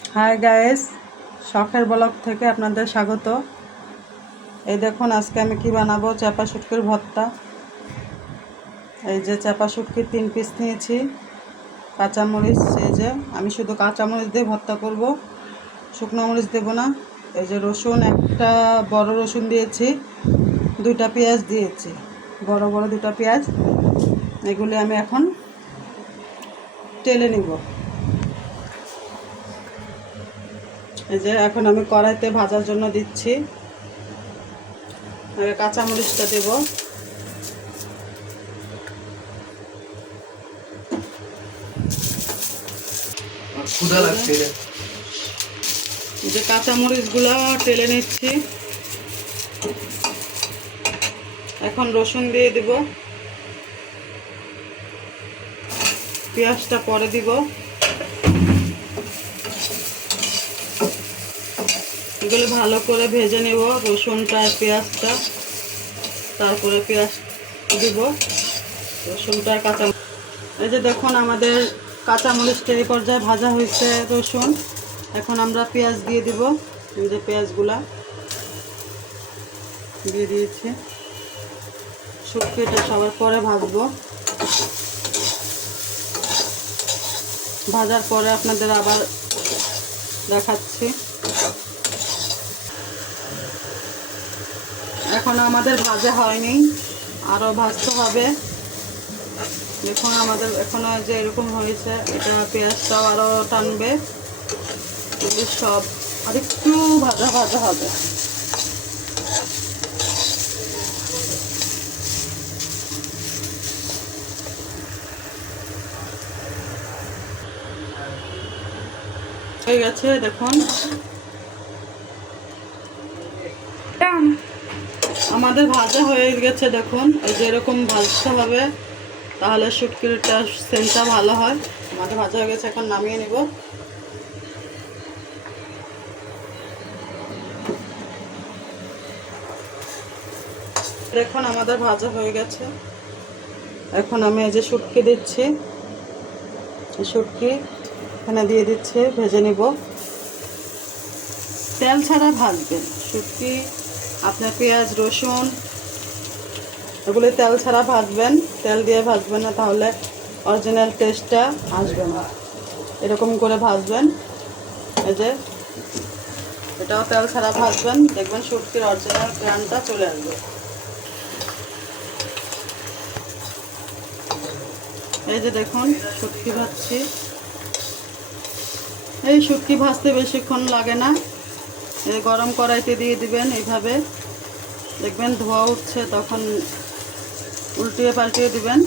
Hi guys, শখের blog থেকে আপনাদের স্বাগত। এই দেখুন আজকে আমি কি বানাবো, চাপা শুটকির ভর্তা। এই যে চাপা শুটকির 3 পিস নিয়েছি, কাঁচামরিচ। এই যে আমি শুধু কাঁচামরিচ দিয়ে ভর্তা করব, শুকনো মরিচ দেবো না। এই যে রসুন, একটা বড় রসুন দিয়েছি, 2টা পেঁয়াজ দিয়েছি, বড় বড় 2টা পেঁয়াজ। এগুলি আমি এখন টেলে নিব। এই যে এখন আমি কড়াইতে ভাজার জন্য দিচ্ছি। কাঁচামরিচটা দেব। যে কাঁচামরিচগুলো টেলে নিচ্ছি। এখন রসুন দিয়ে দিব, পেঁয়াজটা পরে দিব। এগুলো ভালো করে ভেজে নেব, রসুনটা আর পেঁয়াজটা। তারপরে পেঁয়াজ দিব, রসুনটা আর কাঁচা। এই যে দেখুন আমাদের কাঁচামরিচটা এই পর্যায়ে ভাজা হয়েছে রসুন। এখন আমরা পেঁয়াজ দিয়ে দিব। এই যে পেঁয়াজগুলা দিয়ে দিয়েছি। শুটকিটা সবার পরে ভাজবো। ভাজার পরে আপনাদের আবার দেখাচ্ছি। এখন আমাদের ভাজা হয়নি, আরও ভাজতে হবে। দেখুন আমাদের এখনো যে এরকম হয়েছে, এটা পেঁয়াজটাও আরও টানবে। এগুলি সব আর একটু ভাজা ভাজা হবে। হয়ে গেছে দেখুন, আমাদের ভাজা হয়ে গেছে। দেখুন এই যে এরকম ভাজতে হবে, তাহলে শুটকিটা সেন্টটা ভালো হয়। আমাদের ভাজা হয়ে গেছে, এখন নামিয়ে নিব। দেখুন আমাদের ভাজা হয়ে গেছে। এখন আমি এই যে শুটকি দিচ্ছি, শুটকি এখানে দিয়ে দিচ্ছি, ভেজে নিব। তেল ছাড়া ভাজবেন শুটকি। আপনার পেঁয়াজ রসুন এগুলি তেল ছাড়া ভাজবেন, তেল দিয়ে ভাজবেন না, তাহলে অরিজিনাল টেস্টটা আসবে না। এরকম করে ভাজবেন। এই যে এটাও তেল ছাড়া ভাজবেন, দেখবেন শুটকির অরিজিনাল গ্রানটা চলে আসবে। এই যে দেখুন শুটকি ভাজছি। এই শুটকি ভাজতে বেশিক্ষণ লাগে না। এই গরম কড়াইতে দিয়ে দিবেন, এইভাবে দেখবেন ধোয়া উঠছে, তখন উল্টিয়ে পাল্টিয়ে দিবেন।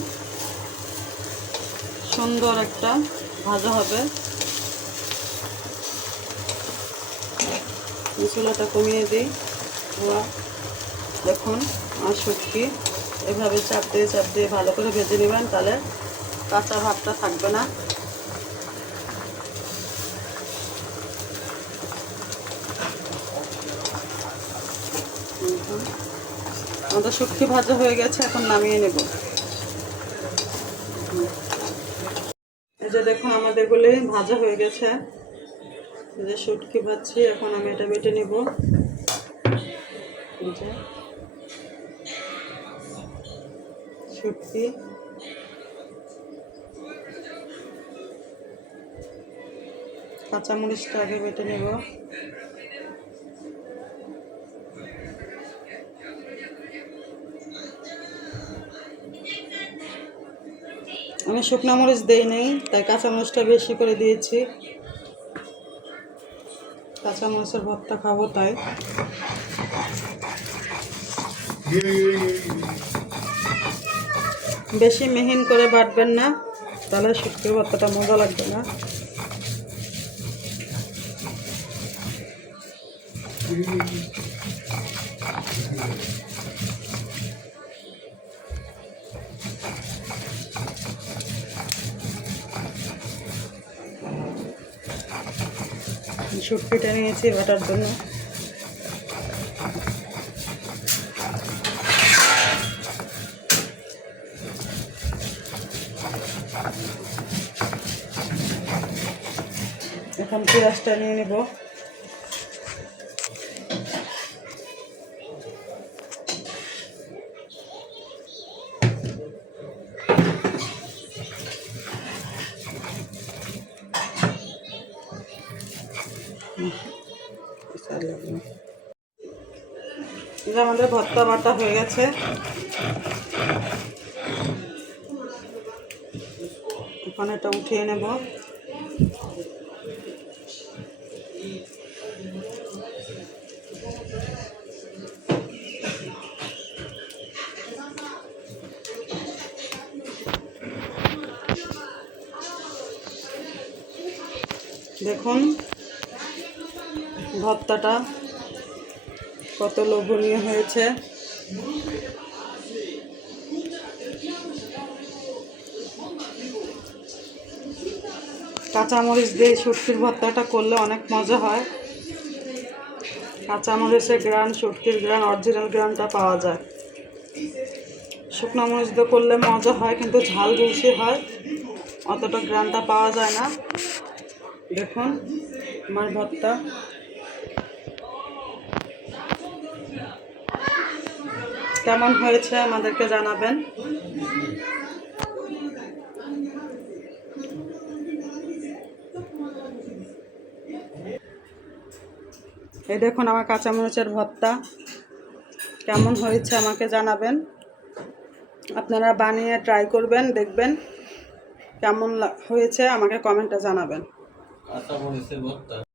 সুন্দর একটা ভাজা হবে। মশলাটা কমিয়ে দিই, ধোয়া। দেখুন আর শুটকি এভাবে চাপ দিয়ে ভালো করে ভেজে নেবেন, তাহলে কাঁচা ভাবটা থাকবে না। আমাদের শুটকি ভাজা হয়ে গেছে, এখন নামিয়ে নেব। এই যে দেখুন আমাদের এগুলি ভাজা হয়ে গেছে। এই যে শুটকি ভাজছি, এখন আমি এটা বেটে নেব। শুটকি কাঁচামরিচটা আগে বেটে নেব। আমি শুকনো মরিচ দিই নেই, তাই কাঁচামরিচটা বেশি করে দিয়েছি। কাঁচামরিচের ভর্তা খাবো তাই। বেশি মিহিন করে বাটবেন না, তাহলে শুটকির ভর্তাটা মজা লাগবে না। শুটকিটা নিয়েছি বাটার জন্য। এখন পেঁয়াজটা নিয়ে নেব। আমাদের ভর্তা বাটা হয়ে গেছে। এখন এটা উঠিয়ে নেব। দেখুন ভর্তাটা কত লোভনীয় হয়েছে। কাঁচামরিচ দিয়ে শুটকির ভর্তাটা করলে অনেক মজা হয়। কাঁচামরিচের গ্রান, শুটকির গ্রান, অরিজিনাল গ্রানটা পাওয়া যায়। শুকনো মরিচ দিয়ে করলে মজা হয়, কিন্তু ঝাল বেশি হয়, অতটা গ্রানটা পাওয়া যায় না। দেখুন আমার ভর্তা কেমন হয়েছে আমাদেরকে জানাবেন। এই দেখুন আমার কাঁচামরিচের ভর্তা কেমন হয়েছে আমাকে জানাবেন। আপনারা বানিয়ে ট্রাই করবেন, দেখবেন কেমন হয়েছে, আমাকে কমেন্টে জানাবেন। কাঁচামরিচের ভর্তা।